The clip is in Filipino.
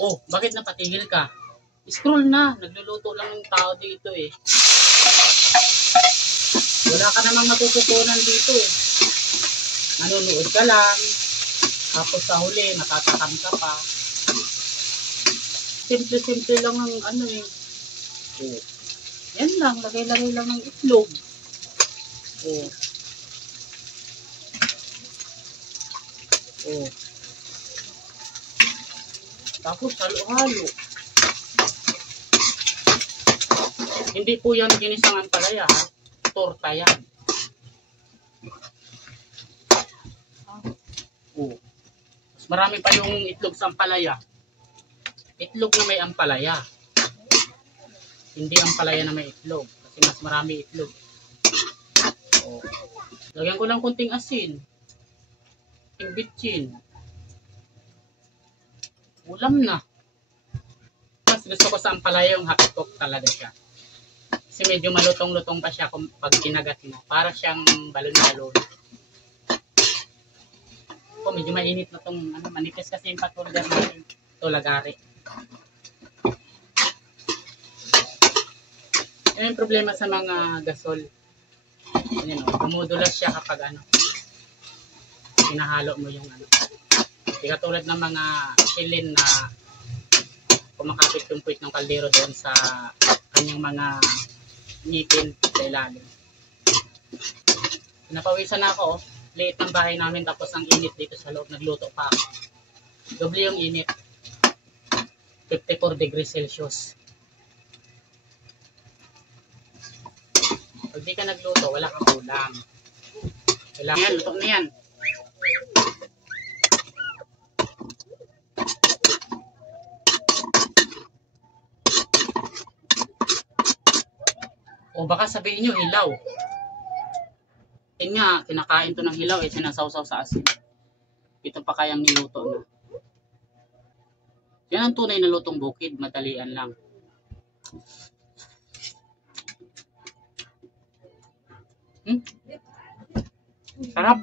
Oh, bakit napatigil ka? Scroll na. Nagluluto lang ng tao dito eh. Wala ka namang matututunan dito eh. Nanonood ka lang. Tapos sa huli, natatakam ka pa. Simple-simple lang ang ano eh. Oh. Yan lang. Lagay-lagay lang ng itlog. Oh. Oh. Tapos halo-halo. Hindi po yan ginisang ampalaya ha. Torta yan. Oh. Mas marami pa yung itlog sa ampalaya. Itlog na may ampalaya. Hindi ampalaya na may itlog. Kasi mas marami itlog. Oh. Lagyan ko lang kunting asin. Kunting bitchin. Ulam na. Mas gusto ko sa ampalaya yung hot cook talaga siya. Kasi medyo malutong-lutong pa siya kung pag kinagat mo. Para siyang balon-balon. Oh, medyo mainit na tong ano, manipis kasi yung patulgar natin. Ito lagari. Yan yung problema sa mga gasol. Yan o, dumudulas siya kapag ano, hinahalo mo yung ano. Di katulad ng mga silin na kumakapit yung puwit ng kaldero doon sa kanyang mga ngipin sa ilalim. Napawisan na ako, oh. Liit ng bahay namin tapos ang init dito sa loob, nagluto pa ako. Doble yung init. 54 degrees Celsius. Pag di ka nagluto, wala kang ulam. Kailangan yan, luto na yan. O baka sabihin nyo, hilaw. Yan nga, kinakain to ng hilaw, eh, sinasawsaw sa asin. Ito pa kayang niluto na. Yan ang tunay na lutong bukid, madalian lang. Sarap.